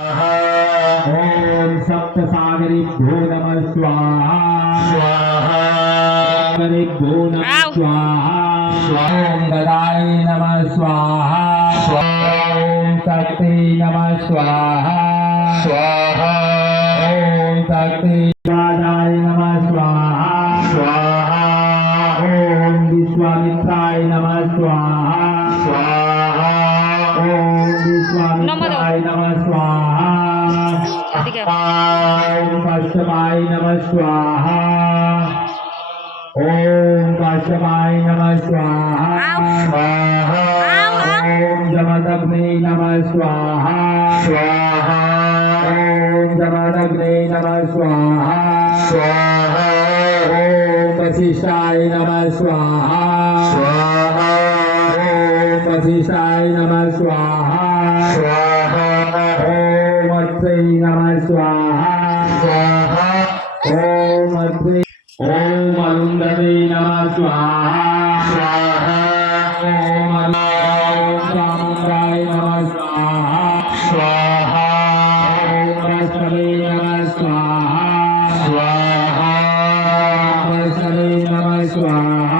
ओम सप्तसागरेभ्यो नमः स्वाहा सागरेभ्यो नमः स्वाहा ओम गदाय नमः स्वाहा ओम शक्ति नमः स्वाहा ओम शक्ति राजाय नमः स्वाहा ओम विश्वामित्राय नमः स्वाहा ओम विश्वामित्राय नमः स्वाहा ओम काश्यपाय नमः स्वाहा ओम काश्यपाय नमः स्वाहा ओम जमदग्ने नमः स्वाहा ओम जमदग्ने नमः स्वाहा ओम वशिष्ठाय नमः स्वाहा ओम वशिष्ठाय नमः स्वाहा ओम अत्रे नमः स्वाहा ओम अत्रे ओम अरुंधते नमः स्वाहा ओम चामुंडाय नमः स्वाहा ओम वैष्णवे नमः स्वाहा वैष्णवे नमः स्वाहा